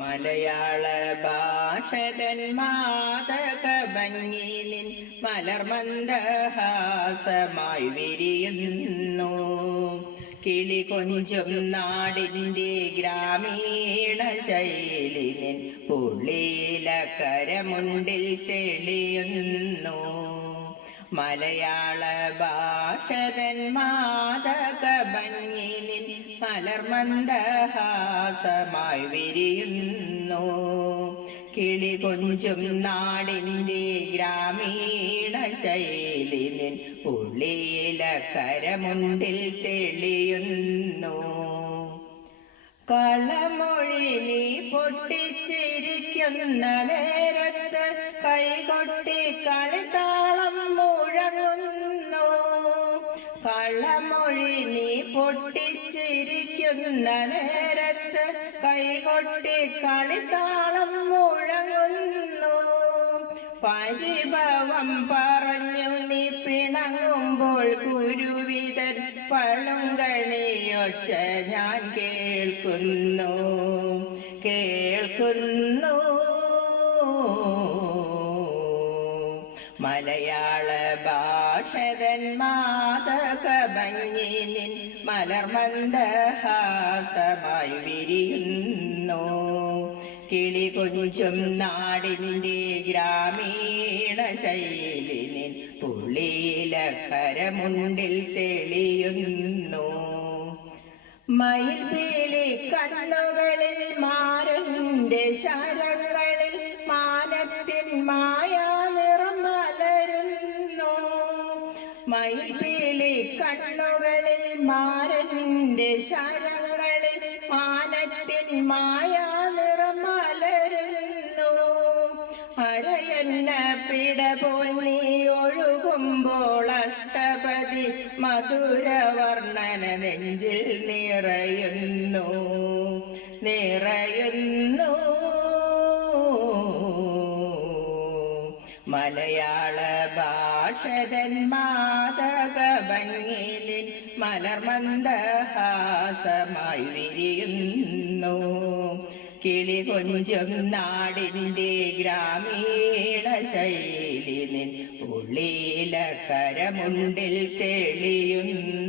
മലയാള ഭാഷതൻ മാതക ഭംഗിനിൻ മലർമന്ദഹാസമായി വിരിയുന്നു. കിളി കൊഞ്ചും നാടിൻ്റെ ഗ്രാമീണ ശൈലിനിൻ പുള്ളിയിലക്കരമുണ്ടിൽ തെളിയുന്നു. മലയാള ഭാഷതൻ മാതക ഭംഗിനിൻ മലർമന്ദഹാസമായി വിരിയുന്നു. കിളി കൊഞ്ചും നാടിൻ്റെ ഗ്രാമീണ ശൈലിനിൻ പുള്ളിയിലക്കരമുണ്ടിൽ തെളിയുന്നു. കളമൊഴി നീ പൊട്ടിച്ചിരിക്കുന്ന നേരത്ത് കൈകൊട്ടി കളിത്താളം മുഴങ്ങുന്നു. കളമൊഴി നീ പൊട്ടിച്ചിരിക്കുന്ന നേരത്ത് കൈകൊട്ടി കളിത്താളം മുഴങ്ങുന്നു. പരിഭവം പറഞ്ഞു നീ പിണങ്ങുമ്പോൾ കുരുവിതൻ പളുങ്കണിയൊച്ച ഞാൻ കേൾക്കുന്നു. മലയാള ഭാഷതൻ മാതക ഭംഗിനിൻ മലർമന്ദഹാസമായി വിരിയുന്നു. കിളി കൊഞ്ചും നാടിൻ്റെ ഗ്രാമീണ ശൈലിനിൻ പുള്ളിയിലക്കരമുണ്ടിൽ തെളിയുന്നു. മയിൽപീലി കണ്ണുകളിൽ മാരന്റെ ശരങ്ങളിൽ മാനത്തിൻ മായാ നിറം മലരുന്നു. മയിൽപീലി കണ്ണുകളിൽ മാരന്റെ ശരങ്ങളിൽ മാനത്തിൻ മായാ നിറം മലരുന്നു. അരയന്ന പിടപോൽ നീ ഒഴുകുമ്പോൾ അഷ്ടപതി മധുരവർണ്ണന നെഞ്ചിൽ നിറയുന്നു. മലയാള ഭാഷതൻ മാതക ഭംഗിനിൻ മലർമന്ദഹാസമായി വിരിയുന്നു. കിളി കൊഞ്ചും നാടിൻ്റെ ഗ്രാമീണ ശൈലിനിൻ പുള്ളിയിലക്കരമുണ്ടിൽ തെളിയുന്നു.